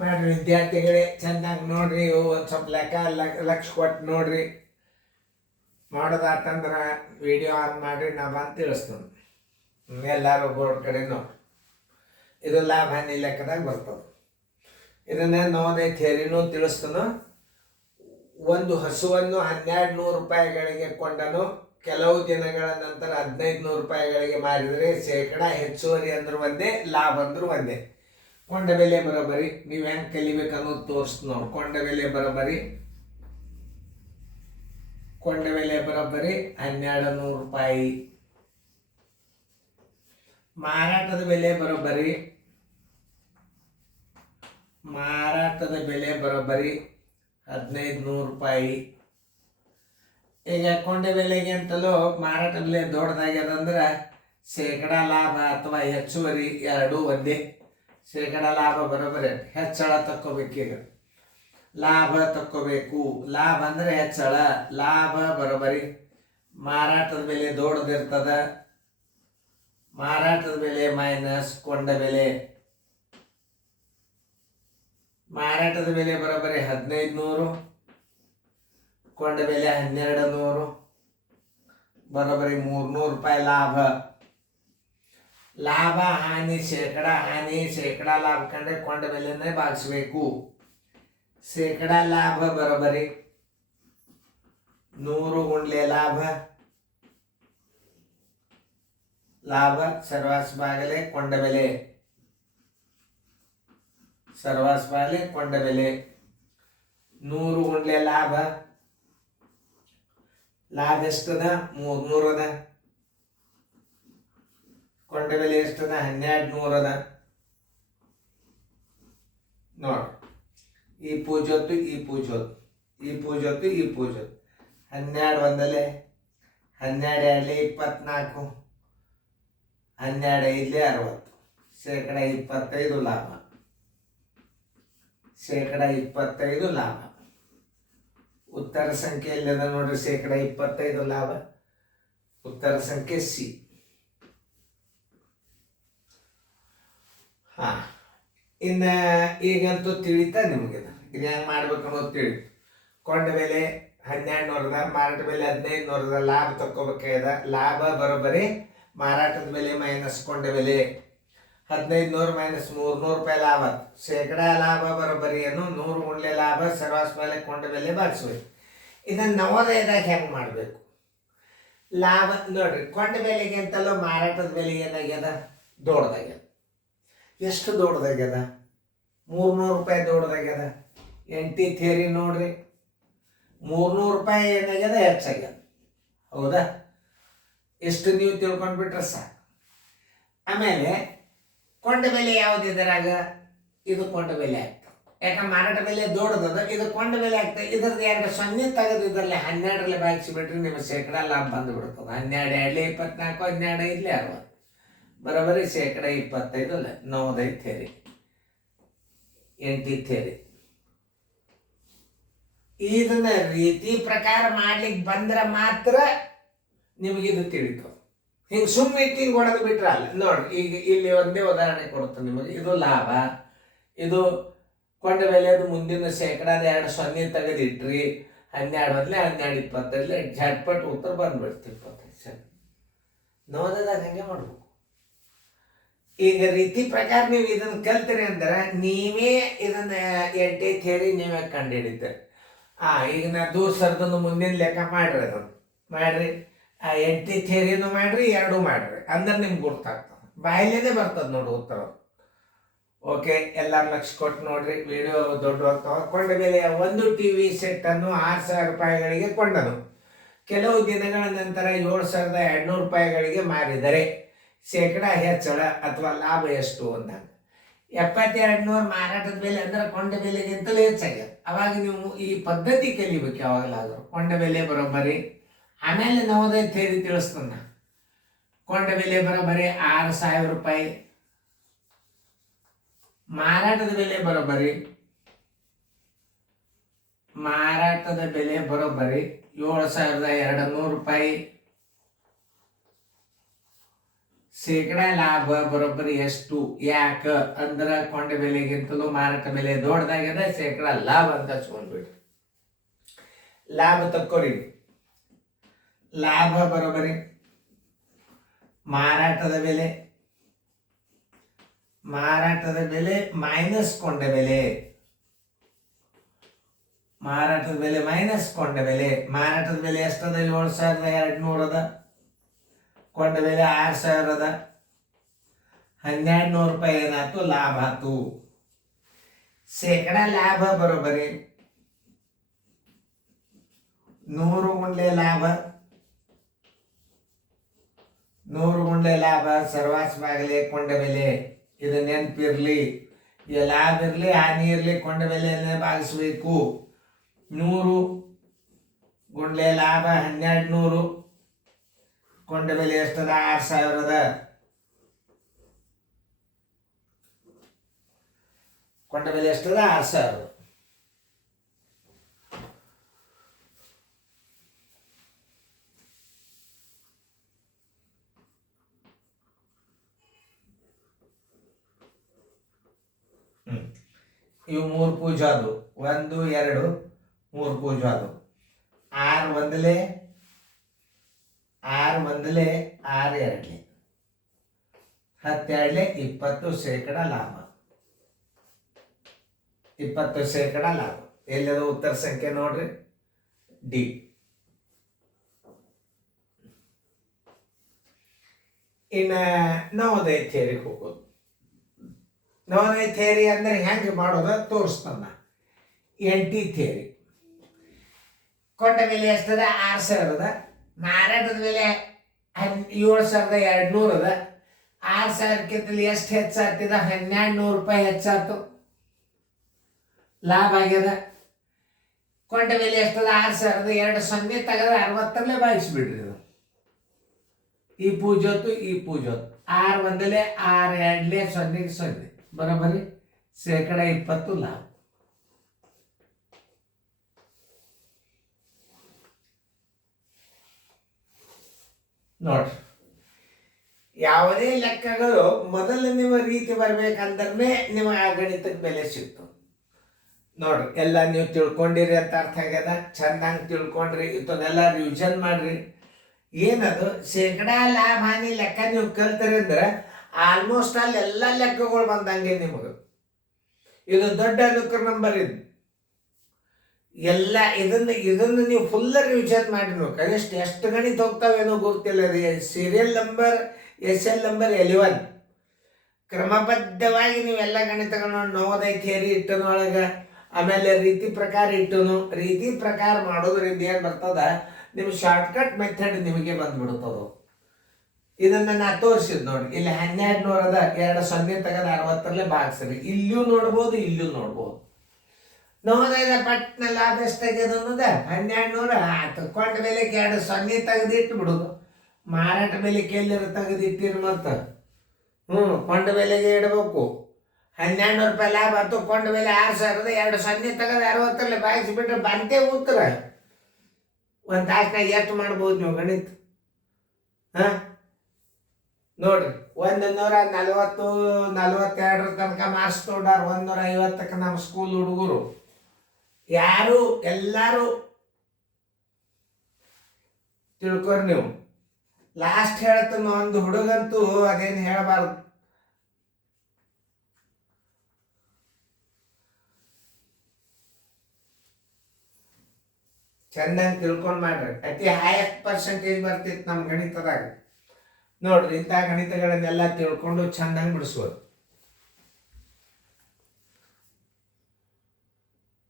ಮಾಡ್ರಿ ವಿದ್ಯಾರ್ಥಿಗಳೇ, ಚೆನ್ನಾಗಿ ನೋಡ್ರಿ. ಒಂದು ಸ್ವಲ್ಪ ಲಕ್ಷ ಕೊಟ್ಟು ನೋಡ್ರಿ. ಮಾಡೋದಾತಂದ್ರೆ ವಿಡಿಯೋ ಆನ್ ಮಾಡಿರಿ, ನಾ ಬಂದು ತಿಳಿಸ್ತೀನಿ. ಎಲ್ಲರೂ ಬೋರ್ಡ್ ಕಡೆ ನೋಡಿ. ಇದು ಲಾಭ ಹಾನಿ ಲೆಕ್ಕದಾಗ ಬರ್ತದೆ. ಇದನ್ನ ನವೋದಯ ಥಿಯರಿನೂ ತಿಳಿಸ್ತಾನು. ಒಂದು ಹಸುವನ್ನು 1200 ರೂಪಾಯಿಗಳಿಗೆ ಕೊಂಡನು. ಕೆಲವು ದಿನಗಳ ನಂತರ 1500 ರೂಪಾಯಿಗಳಿಗೆ ಮಾರಿದರೆ ಶೇಕಡ ಹೆಚ್ಚುವರಿ ಅಂದ್ರೆ ಒಂದೇ, ಲಾಭ ಅಂದ್ರೆ ಒಂದೇ. ಕೊಂಡ ಬೆಲೆ ಬರೋಬ್ಬರಿ ನೀವು ಹೆಂಗೆ ಕಲಿಬೇಕು ಅನ್ನೋದು ತೋರಿಸ್ತು ನೋಡಿ. ಕೊಂಡ ಬೆಲೆ ಬರೋಬ್ಬರಿ 1200 ರೂಪಾಯಿ. ಮಾರಾಟದ ಬೆಲೆ ಬರೋಬ್ಬರಿ 1500 ರೂಪಾಯಿ. ಈಗ ಕೊಂಡೆ ಬೆಲೆಗೆ ಅಂತಲೂ ಮಾರಾಟ ಬೆಲೆ ದೊಡ್ಡದಾಗ್ಯದಂದ್ರೆ ಶೇಕಡ ಲಾಭ ಅಥವಾ ಹೆಚ್ಚುವರಿ ಎರಡೂ ಒಂದೇ. ಶೇಕಡ ಲಾಭ ಬರೋಬ್ಬರಿ ಹೆಚ್ಚಳ ತಕ್ಕೋಬೇಕೀಗ. ಲಾಭ ತಕ್ಕೋಬೇಕು. ಲಾಭ ಅಂದರೆ ಹೆಚ್ಚಳ, ಲಾಭ ಬರೋಬ್ಬರಿ ಮಾರಾಟದ ಬೆಲೆ ದೊಡ್ಡದಿರ್ತದ. ಮಾರಾಟದ ಬೆಲೆ ಮೈನಸ್ ಕೊಂಡ ಬೆಲೆ. ಮಾರಾಟದ ಬೆಲೆ ಬರೋಬ್ಬರಿ 1500, ಕೊಂಡ ಬೆಲೆ 1200, ಬರೋಬ್ಬರಿ 300 ರೂಪಾಯಿ ಲಾಭ. ಲಾಭ ಹಾನಿ ಶೇಕಡ ಲಾಭ ಕಂಡ್ರೆ ಕೊಂಡ ಬೆಲೆಯನ್ನೇ ಭಾಗಿಸ್ಬೇಕು. ಶೇಕಡ ಲಾಭ ಬರೋಬ್ಬರಿ 100 ಗುಂಡ್ಲೆ ಲಾಭ ಸರ್ವಾಸ್ ಬಾಗಲೆ ಕೊಂಡ ಬೆಲೆ. ಸರ್ವಾಸ್ ಬಾಗಲೆ ಕೊಂಡ ಬೆಲೆ 100 ಗುಂಡ್ಲೆ ಲಾಭ ಎಷ್ಟದ? 300 ಅದ. ಕೊಂಡ ಬೆಲೆ ಎಷ್ಟದ? 1200 ಅದ. ನೋಡ್ರಿ, ಈ ಪೂಜೊತ್ತು 12 ಒಂದಲೆ 12 ಎರಡಲೆ 24, 12 ಐದಲೆ 60, ಶೇಕಡ 25 ಲಾಭ. ಶೇಕಡ 25 ಲಾಭ. ಉತ್ತರ ಸಂಖ್ಯೆ ಎಲ್ಲಿದೆ ನೋಡ್ರಿ? ಶೇಕಡ 25 ಲಾಭ. ಉತ್ತರ ಸಂಖ್ಯೆ ಸಿ. ಇನ್ನ ಈಗಂತೂ ತಿಳಿತಾ ನಿಮಗೆ ಇದು ಹೆಂಗೆ ಮಾಡ್ಬೇಕು ಅನ್ನೋದು ತಿಳಿತು. ಕೊಂಡ ಬೆಲೆ 1200, ಮಾರಾಟ ಬೆಲೆ 1500, ಲಾಭ ತಕ್ಕೋಬೇಕಾಗ್ಯದ. ಲಾಭ ಬರೋಬ್ಬರಿ ಮಾರಾಟದ ಬೆಲೆ ಮೈನಸ್ ಕೊಂಡ ಬೆಲೆ. 1500 ಮೈನಸ್ 300 ರೂಪಾಯಿ ಲಾಭ. ಶೇಕಡ ಲಾಭ ಬರೋಬ್ಬರಿ ಏನು? 100 ಗುಂಡ್ಲೆ ಲಾಭ ಸರ್ವಾಸ್ ಮೇಲೆ ಕೊಂಡ ಬೆಲೆ ಭಾಗಿಸ್ಬೇಕು. ಇದನ್ನು ನವೋದಯದಾಗ ಹೆಂಗೆ ಮಾಡಬೇಕು? ಲಾಭ ನೋಡ್ರಿ, ಕೊಂಡ ಬೆಲೆಗೆ ಅಂತಲೂ ಮಾರಾಟದ ಬೆಲೆ ಏನಾಗ್ಯದ? ದೊಡ್ಡದಾಗ್ಯದ. ಎಷ್ಟು ದೊಡ್ಡದಾಗ್ಯದ? 300 ರೂಪಾಯಿ ದೊಡ್ಡದಾಗ್ಯದ. ಎಂಟಿ ಥಿಯರಿ ನೋಡ್ರಿ, 300 ರೂಪಾಯಿ ಏನಾಗ್ಯದ? ಹೆಚ್ಚಾಗ್ಯದ. ಹೌದಾ? ಎಷ್ಟು ನೀವು ತಿಳ್ಕೊಂಡ್ಬಿಟ್ರೆ ಸಾಕು. ಆಮೇಲೆ ಕೊಂಡ ಬೆಲೆ ಯಾವ್ದು ಇದರಾಗ? ಇದು ಕೊಂಡ ಬೆಲೆ ಆಗ್ತದೆ. ಯಾಕಂದ್ರೆ ಮಾರಾಟ ಬೆಲೆ ದೊಡ್ಡದ, ಇದು ಕೊಂಡ ಬೆಲೆ ಆಗ್ತದೆ. ಇದ್ರದ್ದು 2 0 ತೆಗೆದು ಇದರಲ್ಲಿ 12ರಲ್ಲಿ ಭಾಗಿಸಿಬಿಟ್ರೆ ನಿಮಗೆ ಶೇಕಡ ಲಾಭ ಬಂದು ಬಿಡ್ತದೆ. 12 ಎರಡಲೆ 24, 12 ಐದಲೆ 60, ಬರೋಬ್ಬರಿ ಶೇಕಡ 25. ನವೋದಯ ಥಿಯರಿ, ಎಂಟಿ ಥಿಯರಿ. ಇದನ್ನ ರೀತಿ ಪ್ರಕಾರ ಮಾಡ್ಲಿಕ್ಕೆ ಬಂದ್ರೆ ಮಾತ್ರ ನಿಮಗಿದು ತಿಳಿತು. ಹಿಂಗೆ ಸುಮ್ಮನೆ ಹಿಂಗೆ ಹೊಡೆದು ಬಿಟ್ರೆ ಅಲ್ಲ. ನೋಡ್ರಿ, ಈಗ ಇಲ್ಲಿ ಒಂದೇ ಉದಾಹರಣೆ ಕೊಡುತ್ತೆ ನಿಮಗೆ. ಇದು ಲಾಭ, ಇದು ಕೊಂಡ ಬೆಲೆದು ಮುಂದಿನ ಶೇಕಡದ 2 0 ತೆಗೆದಿಟ್ರಿ. 12 ಬದಲೇ 12, 25 ಝಟ್ಪಟ್ ಉತ್ತರ ಬಂದ್ಬಿಡ್ತು 25. ನವೋದಯದಾಗ ಹಂಗೆ ಮಾಡ್ಬೇಕು. ಈಗ ರೀತಿ ಪ್ರಕಾರ ನೀವು ಇದನ್ನು ಕಲ್ತೀರಿ ಅಂದ್ರೆ ನೀವೇ ಇದನ್ನ ಎಂಟಿ ಥಿಯರಿ ನೀವೇ ಕಂಡುಹಿಡಿತೀರಿ. ಈಗ ನಾ ದೂರ ಸರ್ದನ್ನು ಮುಂದಿನ ಲೆಕ್ಕ ಮಾಡ್ರಿ. ಅದನ್ನು ಮಾಡ್ರಿ, ಎಂಟಿ ಥಿಯರಿನೂ ಮಾಡ್ರಿ, ಎರಡೂ ಮಾಡ್ರಿ, ಅಂದ್ರೆ ನಿಮ್ಗೆ ಗೊತ್ತಾಗ್ತದೆ. ಬಾಯಿಲೇನೆ ಬರ್ತದೆ ನೋಡಿ ಉತ್ತರ. ಓಕೆ, ಎಲ್ಲರೂ ಲಕ್ಷ ಕೊಟ್ಟು ನೋಡ್ರಿ. ವಿಡಿಯೋ ದೊಡ್ಡ ಕೊಂಡ ಬೆಲೆಯ ಒಂದು ಟಿವಿ ಸೆಟ್ ಅನ್ನು 6000 ರೂಪಾಯಿಗಳಿಗೆ ಕೊಂಡನು. ಕೆಲವು ದಿನಗಳ ನಂತರ 7200 ರೂಪಾಯಿಗಳಿಗೆ ಮಾರಿದರೆ ಶೇಕಡ ಹೆಚ್ಚಳ ಅಥವಾ ಲಾಭ ಎಷ್ಟು ಅಂದಾಗ 7200 ಮಾರಾಟದ ಬೆಲೆ ಅಂದ್ರೆ ಕೊಂಡ ಬೆಲೆಗಿಂತಲೂ ಹೆಚ್ಚಾಗ್ಯದ. ಅವಾಗ ನೀವು ಈ ಪದ್ಧತಿ ಕಲಿಬೇಕು ಯಾವಾಗಲಾದರೂ. ಕೊಂಡ ಬೆಲೆ ಬರೋಬ್ಬರಿ, ಆಮೇಲೆ ನವೋದಯ ಥಿಯರಿ ತಿಳಿಸ್ತಾನ. ಕೊಂಡ ಬೆಲೆ ಬರೋಬ್ಬರಿ 6000 ರೂಪಾಯಿ. ಮಾರಾಟದ ಬೆಲೆ ಬರೋಬ್ಬರಿ 7200 ರೂಪಾಯಿ. ಶೇಕಡಾ ಲಾಭ ಬರೋಬ್ಬರಿ ಎಷ್ಟು? ಯಾಕ ಅಂದ್ರ ಕೊಂಡ ಬೆಲೆಗಿಂತಲೂ ಮಾರಾಟ ಬೆಲೆ ದೊಡ್ಡದಾಗ್ಯದ, ಶೇಕಡಾ ಲಾಭ ಅಂತ ಹಚ್ಕೊಂಡ್ಬಿಡ್ರಿ. ಲಾಭ ತಕ್ಕೋರಿ. ಲಾಭ ಬರೋಬ್ಬರಿ ಮಾರಾಟದ ಬೆಲೆ ಮೈನಸ್ ಕೊಂಡ ಬೆಲೆ. ಮಾರಾಟದ ಬೆಲೆ ಮೈನಸ್ ಕೊಂಡ ಬೆಲೆ. ಮಾರಾಟದ ಬೆಲೆ ಎಷ್ಟದ? 7,200 ಅದ. ಕೊಂಡ ಬೆಲೆ 6,000 ಅದ. 1,200 ರೂಪಾಯಿ ಏನಾಯ್ತು? ಲಾಭ ಆಯ್ತು. ಶೇಕಡಾ ಲಾಭ ಬರೋಬ್ಬರಿ 100 ಗುಂಡ್ಲೆ ಲಾಭ. 100 ಗುಂಡ್ಲೆ ಲಾಭ ಸರ್ವಾಸ್ ಬಾಗಲೆ ಕೊಂಡ ಬೆಲೆ. ಇದು ನೆನಪಿರ್ಲಿ. ಈ ಲಾಭ ಇರ್ಲಿ ಹಾನಿ ಇರ್ಲಿ ಕೊಂಡ ಬೆಲೆಯನ್ನೇ ಭಾಗಿಸ್ಬೇಕು. 100 ಗುಂಡ್ಲೆ ಲಾಭ 1,200. ಕೊಂಡ ಬೆಲೆ ಎಷ್ಟದ? 6,000 ಅದ. ಕೊಂಡ ಬೆಲೆ ಎಷ್ಟದ? 6,000. ಇವು 3 ಪೂಜ ಅದು. 1 2 3 ಪೂಜ ಅದು. 6 ಒಂದಲೇ 6 ಒಂದಲೇ 6 ಎರಡ್ಲೆ 10 ಎರಡ್ಲೆ 20 ಶೇಕಡಾ ಲಾಭ. 20 ಶೇಕಡಾ ಲಾಭ. ಎಲ್ಲದ ಉತ್ತರ ಸಂಖ್ಯೆ ನೋಡ್ರಿ, ಡಿ. ಇನ್ನ ನವೋದಯ ಥಿಯರಿಗೆ ಹೋಗೋದು. ನವೋದಯ ಥಿಯರಿ ಅಂದ್ರೆ ಹೆಂಗೆ ಮಾಡೋದ ತೋರಿಸ್ತಾನ. NT theory. ಕೊಂಡ ಬೆಲೆ ಎಷ್ಟದ? 6,000 ಅದ. ಮಾರಾಟದ ಬೆಲೆ 7,200 ಅದ. 6,000ಕ್ಕಿಂತಲಿ ಎಷ್ಟು ಹೆಚ್ಚಾಗ್ತದ? 1,200 ರೂಪಾಯಿ ಹೆಚ್ಚಾಯ್ತು. ಲಾಭ ಆಗ್ಯದ. ಕೊಂಡ ಬೆಲೆ ಎಷ್ಟದ? 6,000 2 0 ತೆಗೆದ 60ರಲ್ಲೇ ಭಾಗಿಸ್ಬಿಡ್ರಿ. ಇದು ಈ ಪೂಜೊತ್ತು ಈ ಪೂಜೊತ್ತು. 6 ಒಂದಲೇ 6 ಎರಡ್ಲೆ 0 0 ಬರೋಬ್ಬರಿ ಶೇಕಡಾ 20 ಲಾಭ. ನೋಡ್ರಿ, ಯಾವುದೇ ಲೆಕ್ಕಗಳು ಮೊದಲನೇ ರೀತಿ ಬರ್ಬೇಕಂದ್ರೆ ನಿಮಗೆ ಆ ಗಣಿತಕ್ಕೆ ಬೆಲೆ ಸಿಕ್ತು. ನೋಡ್ರಿ, ಎಲ್ಲ ನೀವು ತಿಳ್ಕೊಂಡಿರಿ ಅಂತ ಅರ್ಥ ಆಗ್ಯದ. ಚಂದಂಗೆ ತಿಳ್ಕೊಂಡ್ರಿ. ಇದನ್ನೆಲ್ಲ ರಿವಿಷನ್ ಮಾಡ್ರಿ. ಏನದು ಶೇಕಡಾ ಲಾಭ ಹಾನಿ ಲೆಕ್ಕ ನೀವು ಕಲ್ತರಿ ಅಂದ್ರೆ ಆಲ್ಮೋಸ್ಟ್ ಅಲ್ಲಿ ಎಲ್ಲ ಲೆಕ್ಕಗಳು ಬಂದಂಗೆ ನಿಮಗೆ. ಇದು ದೊಡ್ಡ ಅನುಕ್ರಮ ನಂಬರ್. ಇದು ಎಲ್ಲ ಇದನ್ನು ನೀವು ಫುಲ್ ರಿವಿಷನ್ ಮಾಡಿರ್ಬೇಕು. ಕನಿಷ್ಠ ಎಷ್ಟು ಗಣಿತ ಹೋಗ್ತಾವೇನೋ ಗೊತ್ತಿಲ್ಲ ರೀ. ಸೀರಿಯಲ್ ನಂಬರ್ SL ನಂಬರ್ 11 ಕ್ರಮಬದ್ಧವಾಗಿ ನೀವೆಲ್ಲ ಗಣಿತಗಳನ್ನ ನವೋದಯ ಥಿಯರಿ ಇಟ್ಟನೊಳಗೆ, ಆಮೇಲೆ ರೀತಿ ಪ್ರಕಾರ ಇಟ್ಟನು. ರೀತಿ ಪ್ರಕಾರ ಮಾಡೋದ್ರಿಂದ ಏನು ಬರ್ತದ? ನಿಮ್ಮ ಶಾರ್ಟ್ಕಟ್ ಮೆಥಡ್ ನಿಮಗೆ ಬಂದ್ಬಿಡ್ತದ. ಇದನ್ನ ನಾ ತೋರಿಸಿದ್ ನೋಡಿ. ಇಲ್ಲಿ 1,200 ಅದ. 2 0 ತೆಗೆದ 60ರಲ್ಲೇ ಭಾಗಿಸ್ರಿ. ಇಲ್ಲಿಯೂ ನೋಡ್ಬೋದು, ಇಲ್ಲಿಯೂ ನೋಡ್ಬೋದು. ನವೋದಯದ ಪಟ್ನ ಲಾಭ ಎಷ್ಟಾಗ್ಯದ ಅನ್ನೋದ 1,200 ಆಯ್ತು. ಕೊಂಡ ಬೆಲೆಗೆ 2 0 ತೆಗೆದಿಟ್ಟು ಬಿಡುದು. ಮಾರಾಟ ಬೆಲೆಗೆ ಎಲ್ಲರ ತೆಗೆದಿಟ್ಟಿರು ಮತ್ತೆ ಕೊಂಡ ಬೆಲೆಗೆ ಇಡಬೇಕು. 1,200 ರೂಪಾಯಿ ಲಾಭ ಆಯ್ತು. ಕೊಂಡ ಬೆಲೆ 6,000 2 0 ತೆಗೆದ 60ರಲ್ಲೇ ಭಾಗಿಸಿಬಿಟ್ರೆ ಬಂತೆ ಉತ್ತರ. ಒಂದು ತಾಸ್ನಾಗ ಎಷ್ಟು ಮಾಡ್ಬೋದು ನೀವು ಗಣಿತ? ನೋಡ್ರಿ, 140-42 ತನಕ ಮಾರ್ಕ್ಸ್ ತೊಗೊಂಡಾರ. 150ಕ್ಕೆ ನಮ್ಮ ಸ್ಕೂಲ್ ಹುಡುಗರು ಯಾರು ಎಲ್ಲಾರು ತಿಳ್ಕೊರಿ ನೀವು. ಲಾಸ್ಟ್ ಹೇಳ್ತಾನ ಒಂದು ಹುಡುಗಂತೂ ಅದೇನು ಹೇಳಬಾರ್ದು. ಚೆನ್ನಾಗಿ ತಿಳ್ಕೊಂಡು ಮಾಡ್ರಿ. ಅತಿ ಹೈಯೆಸ್ಟ್ ಪರ್ಸೆಂಟೇಜ್ ಬರ್ತಿತ್ತು ನಮ್ಮ ಗಣಿತದಾಗ. ನೋಡ್ರಿ, ಇಂಥ ಗಣಿತಗಳನ್ನೆಲ್ಲ ತಿಳ್ಕೊಂಡು ಚೆನ್ನಾಗಿ ಬಿಡಿಸ್ಬೋದು.